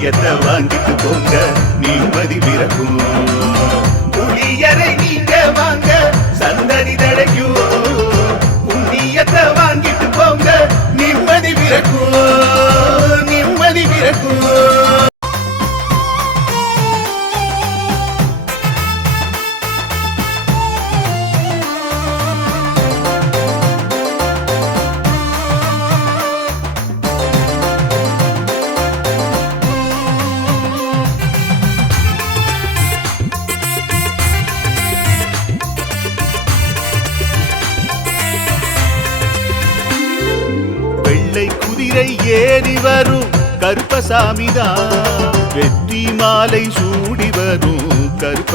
புளியத்தை வாங்கிட்டு போங்க. நிம்மதி பிறக்கும். புளியரை நீங்க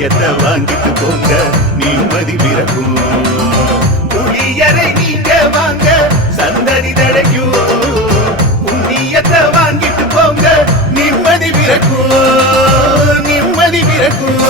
புளியத்தை வாங்கிட்டு போங்க நிம்மதி பிறக்கும். புளியரை நீங்க வாங்க சந்ததி தடைக்கும் புண்ணியத்தை வாங்கிட்டு போங்க நிம்மதி பிறக்கும். நிம்மதி பிறக்கும்.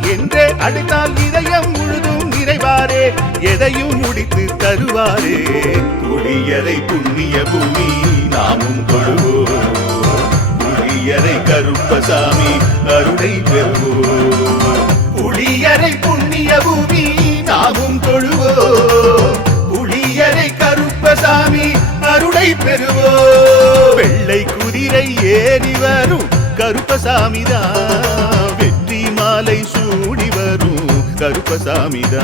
என்றே அழைத்தால் இதயம் முழுதும் நிறைவாரே எதையும் முடித்து தருவாரே. புளியரை புண்ணிய பூமி நாமும் தொழுவோம். புளியரை கருப்பசாமி அருளை பெறுவோம். புளியரை புண்ணிய பூமி நாமும் தொழுவோம். புளியரை கருப்பசாமி அருளை பெறுவோம். வெள்ளை குதிரை ஏறி வரும் கருப்பசாமிதான். கருப்பசாமிதா.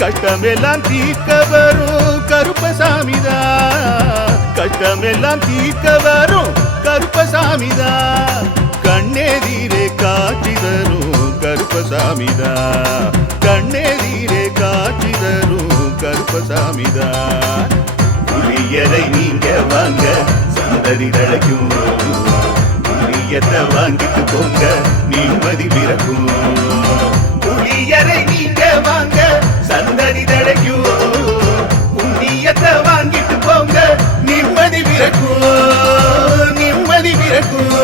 கஷ்டமெல்லாம் தீர்க்க வரும் கருப்பசாமிதா. கஷ்டமெல்லாம் தீர்க்க வரும் கருப்பசாமிதான் கண்ணெதிரே காட்சி தரும் கருப்பசாமிதான் கண்ணெதிரே காட்சி தரும் கருப்பசாமிதா. புளியரை நீங்க வாங்க சந்ததி தழைக்கும் புளியத்தை வாங்கிட்டு போங்க நிம்மதி பிறக்கும். சந்ததி தழைக்கும் புண்ணியத்தை வாங்கிட்டு போங்க. நிம்மதி பிறக்கும். நிம்மதி பிறக்கும்.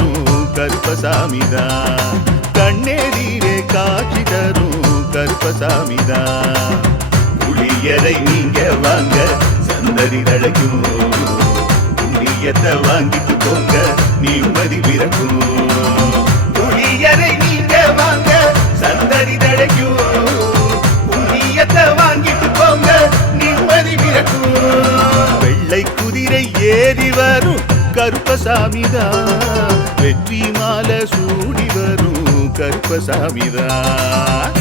கருப்பசாமிதா. கண்ணெதிரே காட்சி தரும் கருப்பசாமிதா. புளியரை நீங்க வாங்க சந்ததி தழைக்கும். புளியத்தை வாங்கிட்டு போங்க நிம்மதி பிறக்கும். புளியரை நீங்க வாங்க சந்ததி தழைக்கும். வரும் வெற்றி மாலை சூடி வரும் கருப்பசாமிதான்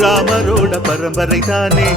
ராமரோட பரம்பரை தானே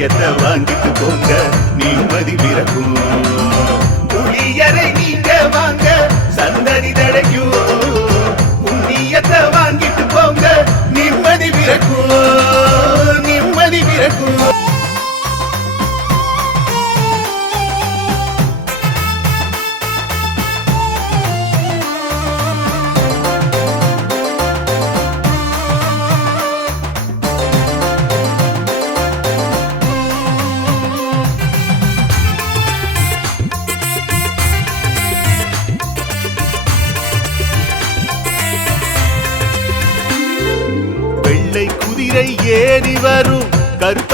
புளியத்தை வாங்கிட்டு போங்க நிம்மதி பிறக்கும். புளியரை நீங்க வாங்க சந்ததி தடைக்கும்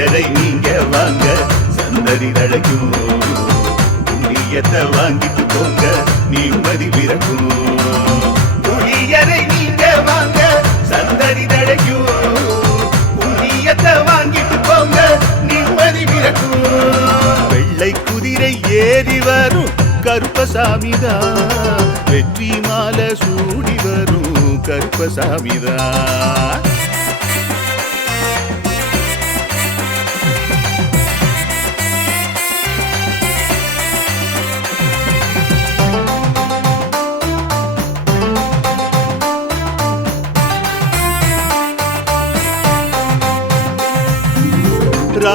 புளியரை நீங்க வாங்க? சந்ததி தழைக்கும் புண்ணியத்தை வாங்கிட்டு போங்க. நிம்மதி பிறக்கும் புளியரை நீங்க வாங்க. சந்ததி தழைக்கும் புண்ணியத்தை வாங்கிட்டு போங்க. நிம்மதி பிறக்கும் வெள்ளை குதிரை ஏறி வரும். கருப்பசாமிதான் வெற்றி மாலை சூடி வரும். கருப்பசாமிதான்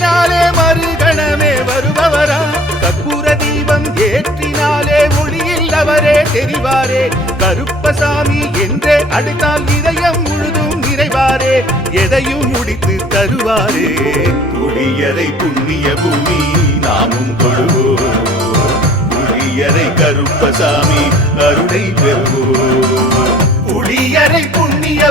வேண்டினாலே மறுகணமே வருபவரா? கற்பூர தீபம் ஏற்றினாலே மொழியில் அவரே தெரிவாரே. கருப்பசாமி என்றே அழைத்தால் இதயம் முழுதும் நிறைவாரே. எதையும் முடித்து தருவாரே. துளியரை புண்ணிய பூமி நாமும் கொள்வோம் புளியரை கருப்பசாமி அருளை பெறுவோம். புளியரை புண்ணிய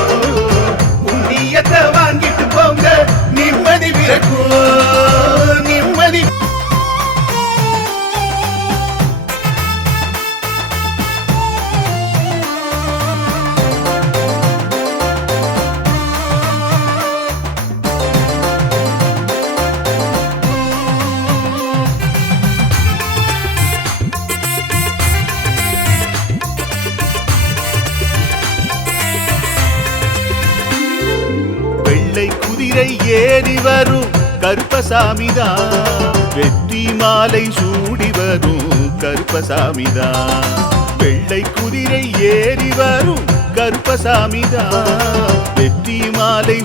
மாலை சூடி வரும் கருப்பசாமிதான் வெள்ளை குதிரை ஏறி வரும் கருப்பசாமி வெற்றி மாலை